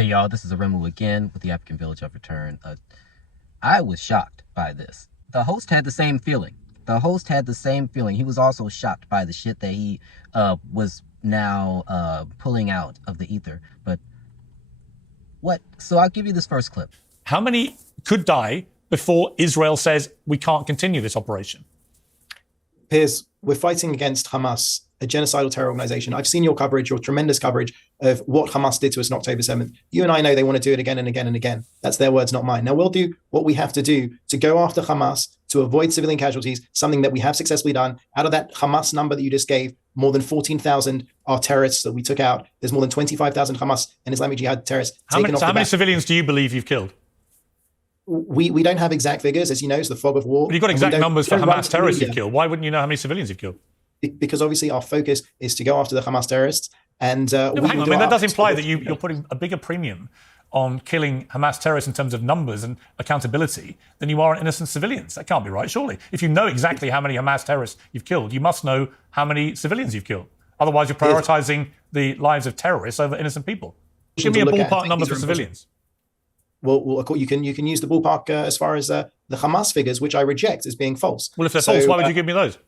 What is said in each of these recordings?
Hey y'all, this is Aremu again with the African Village of Return. I was shocked by this. The host had the same feeling. He was also shocked by the shit that he was now pulling out of the ether. But what? So I'll give you this first clip. How many could die before Israel says we can't continue this operation? Piers, we're fighting against Hamas, a genocidal terror organization. I've seen your coverage, your tremendous coverage of what Hamas did to us on October 7th. You and I know they want to do it again and again and again. That's their words, not mine. Now, we'll do what we have to do to go after Hamas, to avoid civilian casualties, something that we have successfully done. Out of that Hamas number that you just gave, more than 14,000 are terrorists that we took out. There's more than 25,000 Hamas and Islamic Jihad terrorists. How many civilians do you believe you've killed? We don't have exact figures, as you know, it's the fog of war. But you've got exact numbers for Hamas terrorists you've killed. Why wouldn't you know how many civilians you've killed? Because obviously our focus is to go after the Hamas terrorists. And hang on, that does imply that you're putting a bigger premium on killing Hamas terrorists in terms of numbers and accountability than you are on innocent civilians. That can't be right, surely. If you know exactly how many Hamas terrorists you've killed, you must know how many civilians you've killed. Otherwise, you're prioritizing the lives of terrorists over innocent people. Give me a ballpark number for civilians. Well, you can use the ballpark as far as the Hamas figures, which I reject as being false. Well, if they're false, why would you give me those?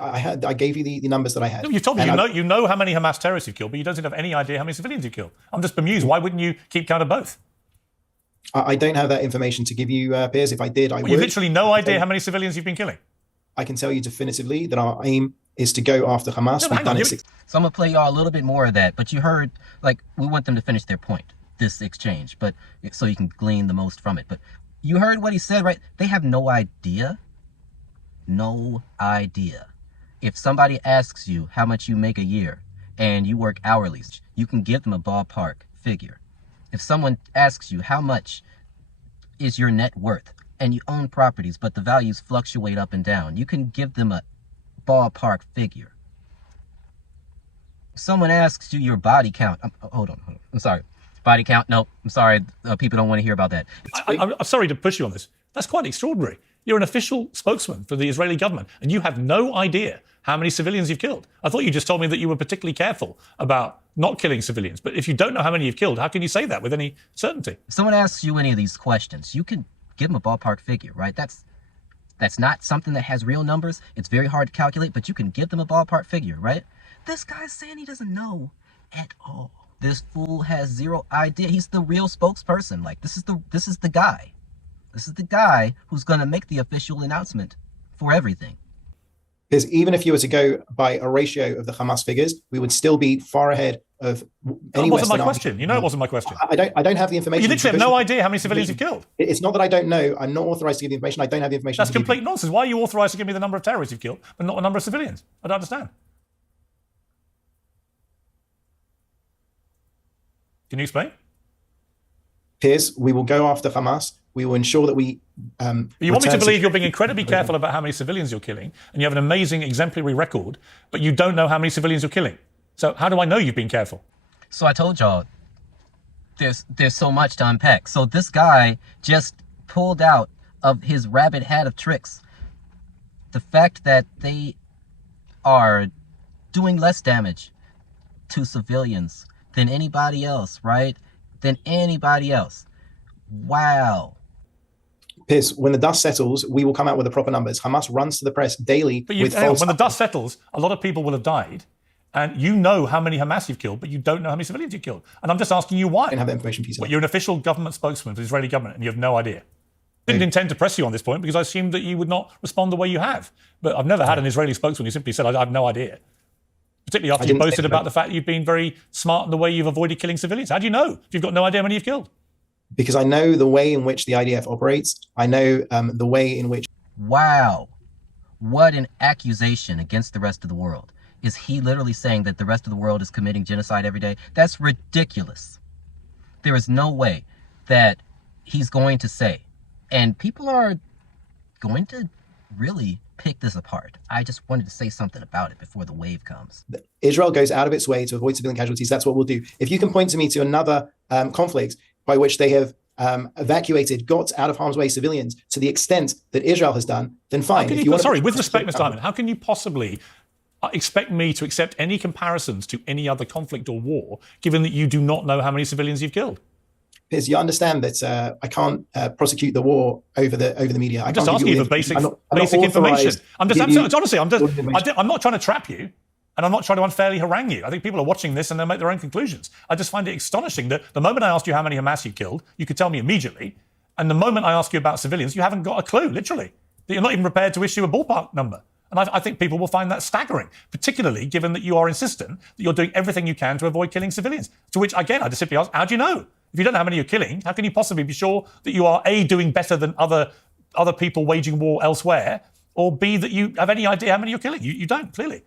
I gave you the numbers that I had. No, you've told me you know how many Hamas terrorists you've killed, but you don't seem to have any idea how many civilians you've killed. I'm just bemused. Why wouldn't you keep count of both? I don't have that information to give you, Piers. If I did, I would. You literally no idea how many civilians you've been killing. I can tell you definitively that our aim is to go after Hamas. So I'm going to play y'all a little bit more of that, but you heard, we want them to finish their point, this exchange, but so you can glean the most from it. But you heard what he said, right? They have no idea. No idea. If somebody asks you how much you make a year and you work hourly, you can give them a ballpark figure. If someone asks you how much is your net worth and you own properties, but the values fluctuate up and down, you can give them a ballpark figure. If someone asks you your body count, hold on. I'm sorry. Body count? No, I'm sorry. People don't want to hear about that. I'm sorry to push you on this. That's quite extraordinary. You're an official spokesman for the Israeli government, and you have no idea how many civilians you've killed. I thought you just told me that you were particularly careful about not killing civilians. But if you don't know how many you've killed, how can you say that with any certainty? If someone asks you any of these questions, you can give them a ballpark figure, right? That's not something that has real numbers. It's very hard to calculate, but you can give them a ballpark figure, right? This guy's saying he doesn't know at all. This fool has zero idea. He's the real spokesperson. This is the guy. This is the guy who's going to make the official announcement for everything. Because even if you were to go by a ratio of the Hamas figures, we would still be far ahead of any Western army. That wasn't my question. You know it wasn't my question. I don't have the information. You literally have no idea how many civilians you've killed. It's not that I don't know. I'm not authorized to give the information. I don't have the information. That's complete nonsense. Why are you authorized to give me the number of terrorists you've killed, but not the number of civilians? I don't understand. Can you explain? Piers, we will go after Hamas. We will ensure that we... you want me to believe you're being incredibly careful about how many civilians you're killing, and you have an amazing exemplary record, but you don't know how many civilians you're killing. So how do I know you've been careful? So I told y'all, there's so much to unpack. So this guy just pulled out of his rabbit hat of tricks the fact that they are doing less damage to civilians than anybody else, right? Than anybody else. Wow. Piers, when the dust settles, we will come out with the proper numbers. Hamas runs to the press daily with false... When the dust settles, a lot of people will have died, and you know how many Hamas you've killed, but you don't know how many civilians you've killed. And I'm just asking you why. I don't have that information for you. Well, you're an official government spokesman for the Israeli government, and you have no idea. I didn't intend to press you on this point because I assumed that you would not respond the way you have. But I've never had an Israeli spokesman who simply said, I have no idea. Particularly after you boasted about the fact that you've been very smart in the way you've avoided killing civilians. How do you know if you've got no idea how many you've killed? Because I know the way in which the IDF operates. I know the way in which... Wow. What an accusation against the rest of the world. Is he literally saying that the rest of the world is committing genocide every day? That's ridiculous. There is no way that he's going to say. And people are going to really pick this apart. I just wanted to say something about it before the wave comes. Israel goes out of its way to avoid civilian casualties. That's what we'll do. If you can point to me to another conflict by which they have evacuated, got out of harm's way civilians to the extent that Israel has done, then fine. With respect, Mr. Hyman, how can you possibly expect me to accept any comparisons to any other conflict or war, given that you do not know how many civilians you've killed? Piers, you understand that I can't prosecute the war over the media. I'm just asking you for basic information. I'm not trying to trap you, and I'm not trying to unfairly harangue you. I think people are watching this and they'll make their own conclusions. I just find it astonishing that the moment I asked you how many Hamas you killed, you could tell me immediately, and the moment I ask you about civilians, you haven't got a clue, literally. That you're not even prepared to issue a ballpark number. And I think people will find that staggering, particularly given that you are insistent that you're doing everything you can to avoid killing civilians. To which, again, I just simply ask, how do you know? If you don't know how many you're killing, how can you possibly be sure that you are, A, doing better than other people waging war elsewhere, or B, that you have any idea how many you're killing? You don't, clearly.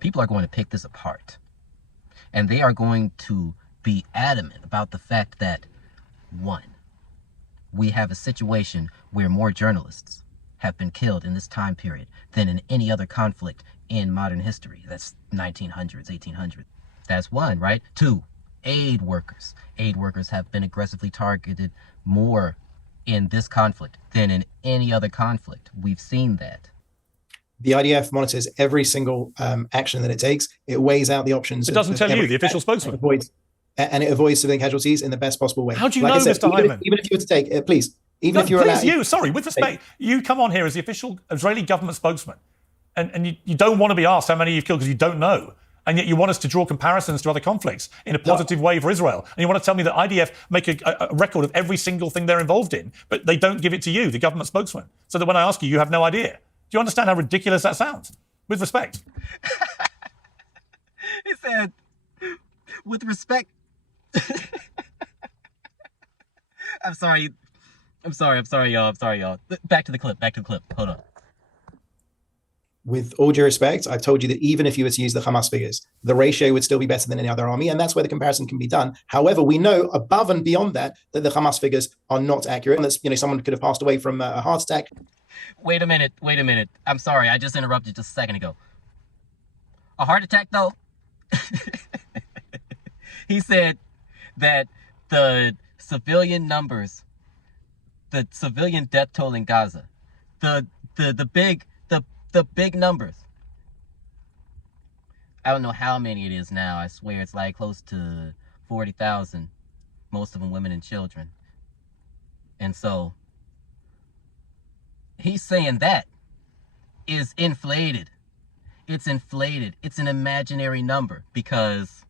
People are going to pick this apart. And they are going to be adamant about the fact that, one, we have a situation where more journalists have been killed in this time period than in any other conflict in modern history. That's 1900s, 1800s. That's one, right? Two, aid workers. Aid workers have been aggressively targeted more in this conflict than in any other conflict. We've seen that. The IDF monitors every single action that it takes. It weighs out the options. It doesn't tell you, the official spokesman. It avoids civilian casualties in the best possible way. How do you know, Mr. Hyman? Even if you were to take, if you're allowed... Sorry, with respect, you come on here as the official Israeli government spokesman, and you don't want to be asked how many you've killed because you don't know. And yet you want us to draw comparisons to other conflicts in a positive way for Israel. And you want to tell me that IDF make a record of every single thing they're involved in, but they don't give it to you, the government spokesman. So that when I ask you, you have no idea. Do you understand how ridiculous that sounds? With respect. He said, with respect. I'm sorry, y'all. Back to the clip. Hold on. With all due respect, I've told you that even if you were to use the Hamas figures, the ratio would still be better than any other army, and that's where the comparison can be done. However, we know above and beyond that the Hamas figures are not accurate. Unless, someone could have passed away from a heart attack. Wait a minute. I'm sorry, I just interrupted just a second ago. A heart attack, though? He said that the civilian numbers, the civilian death toll in Gaza, the big numbers. I don't know how many it is now. I swear it's like close to 40,000, most of them women and children. And so he's saying that is inflated. It's inflated. It's an imaginary number because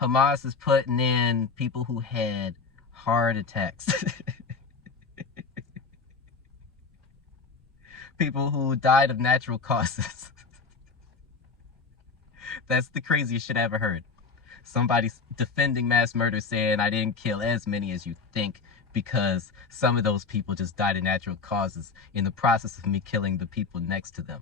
Hamas is putting in people who had heart attacks. People who died of natural causes. That's the craziest shit I ever heard. Somebody defending mass murder saying I didn't kill as many as you think because some of those people just died of natural causes in the process of me killing the people next to them.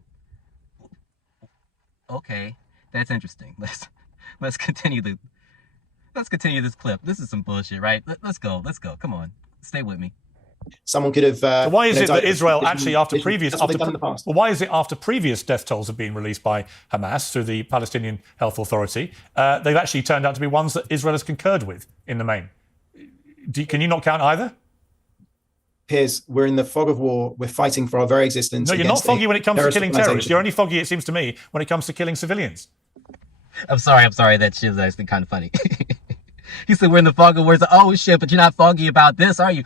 Okay, that's interesting. Let's continue this clip. This is some bullshit, right? Let's go. Come on, stay with me. Someone could have. So why is it that Israel actually, why is it after previous death tolls have been released by Hamas through the Palestinian Health Authority, they've actually turned out to be ones that Israel has concurred with in the main? Can you not count either? Piers, we're in the fog of war. We're fighting for our very existence. No, you're not foggy when it comes to killing terrorists. You're only foggy, it seems to me, when it comes to killing civilians. I'm sorry. That shit is actually kind of funny. He said we're in the fog of war. Oh shit, but you're not foggy about this, are you?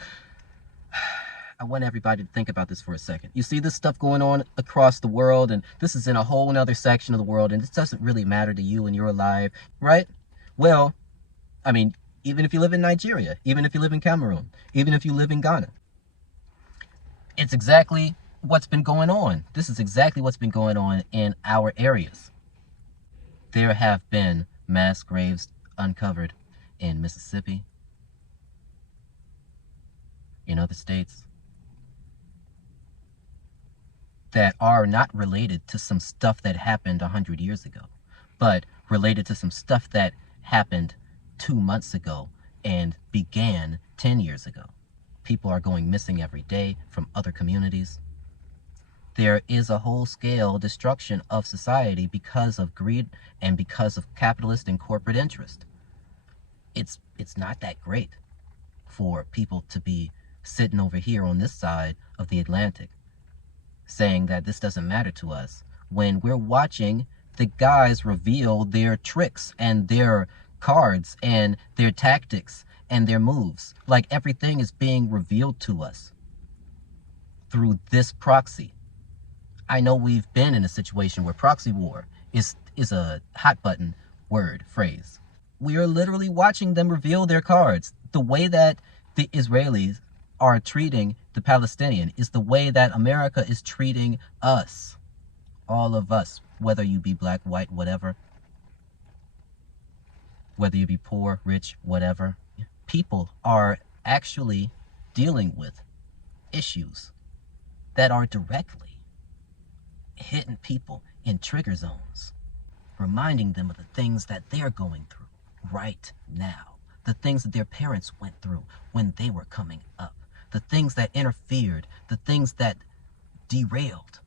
I want everybody to think about this for a second. You see this stuff going on across the world, and this is in a whole other section of the world, and it doesn't really matter to you and you're alive, right? Well, I mean, even if you live in Nigeria, even if you live in Cameroon, even if you live in Ghana, it's exactly what's been going on. This is exactly what's been going on in our areas. There have been mass graves uncovered in Mississippi, in other states, that are not related to some stuff that happened 100 years ago, but related to some stuff that happened 2 months ago and began 10 years ago. People are going missing every day from other communities. There is a whole-scale destruction of society because of greed and because of capitalist and corporate interest. It's not that great for people to be sitting over here on this side of the Atlantic, saying that this doesn't matter to us when we're watching the guys reveal their tricks and their cards and their tactics and their moves. Like everything is being revealed to us through this proxy. I know we've been in a situation where proxy war is a hot button word, phrase. We are literally watching them reveal their cards. The way that the Israelis are treating the Palestinian is the way that America is treating us. All of us, whether you be black, white, whatever. Whether you be poor, rich, whatever. People are actually dealing with issues that are directly hitting people in trigger zones, reminding them of the things that they're going through right now, the things that their parents went through when they were coming up, the things that interfered, the things that derailed,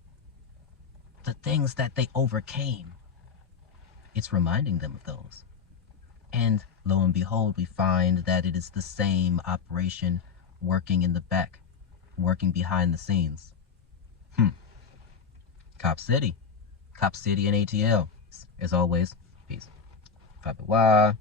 the things that they overcame. It's reminding them of those. And lo and behold, we find that it is the same operation working in the back, working behind the scenes. Cop City and ATL. As always, peace. Bye-bye.